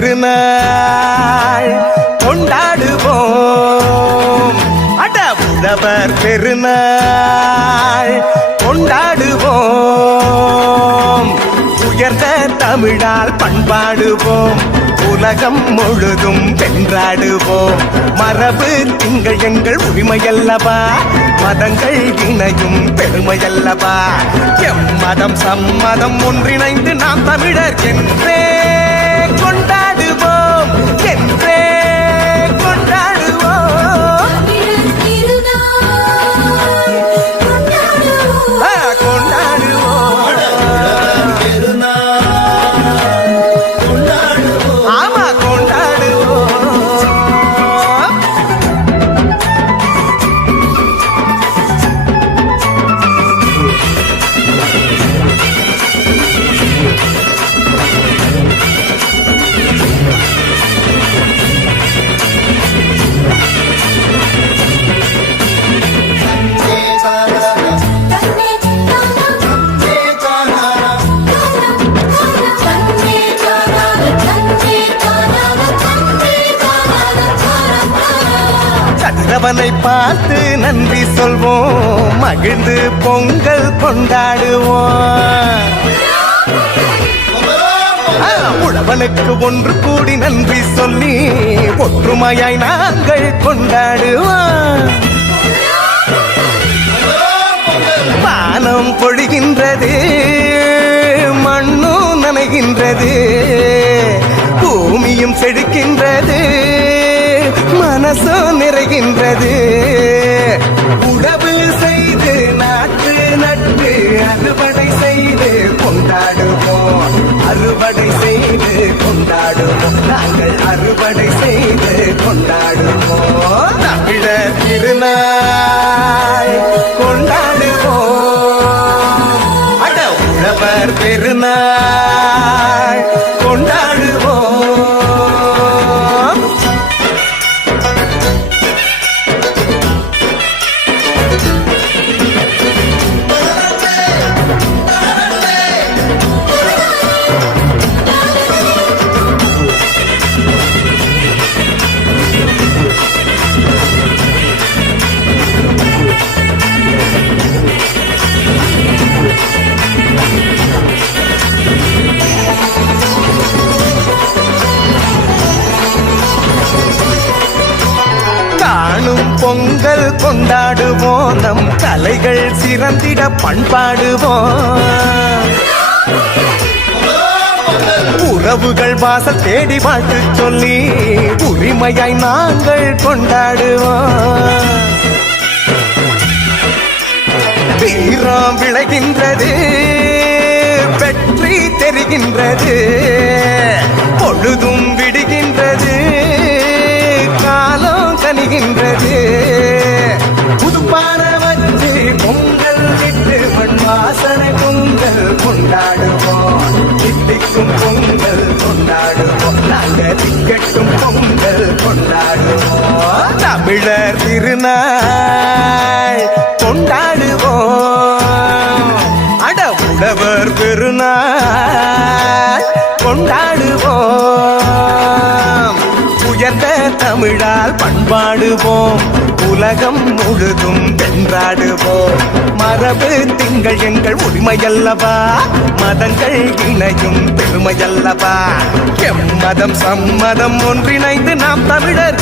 திருநாள் கொண்டாடுவோம். அட உழவர் பெருநாள் கொண்டாடுவோம். உயர்ந்த தமிழால் பண்பாடுவோம். உலகம் முழுதும் வென்றாடுவோம். மரபு திங்கள் எங்கள் உரிமையல்லவா, மதங்கள் இணையும் பெருமையல்லவா. எம்மதம் சம்மதம் ஒன்றிணைந்து நாம் தமிழர் என்றே கொண்டாடுவோம், என்றே கொண்டாடுவோம். ஆமா கொண்டாடுவோம். கதிரவனை பார்த்து நன்றி சொல்வோம், மகிழ்ந்து பொங்கல் கொண்டாடுவோம். உழவனுக்கு ஒன்று கூடி நன்றி சொல்லி ஒற்றுமையாய் நாங்கள் கொண்டாடுவோம். வானம் பொழிகின்றது, மண்ணும் நனைகின்றது, பூமியும் செழிக்கின்றது, மனசும் நிறைகின்றது. உழவு செய்து நாற்று நட்டு அறுவடை செய்து கொண்டாடுவோம், அறுவடை செய்து கொண்டாடுவோம், நாங்கள் அறுவடை செய்து கொண்டாடுவோம். தமிழர் திருநாள் கொண்டாடுவோம். அட உழவர் பெருநாள் கொண்டாடுவோம். பொங்கல் கொண்டாடுவோம், நம் கலைகள் சிறந்திட பண்பாடுவோம். உறவுகள் வாசல் தேடி வாழ்த்து சொல்லி உரிமையாய் நாங்கள் கொண்டாடுவோம். வீரம் விளைகின்றது, வெற்றி தெரிகின்றது, பொழுதும் விடுகின்றது, காலம் கனிகின்றது. புதுப்பான வச்சு பொங்கல் விட்டு மண் வாசனை பொங்கல் கொண்டாடுவோம். தித்திக்கும் பொங்கல் கொண்டாடுவோம், நாங்கள் திக்கட்டும் பொங்கல் கொண்டாடுவோம். தமிழர் திருநாள் கொண்டாடுவோம். அட உழவர் பெருநாள் கொண்டாடுவோம். உயர்ந்த தமிழால் பண்பாடுவோம், உலகம் முழுதும் வென்றாடுவோம். மரபு திங்கள் எங்கள் உரிமையல்லவா, மதங்கள் இணையும் பெருமையல்லவா. எம்மதம் சம்மதம் ஒன்றிணைந்து நாம் தமிழர்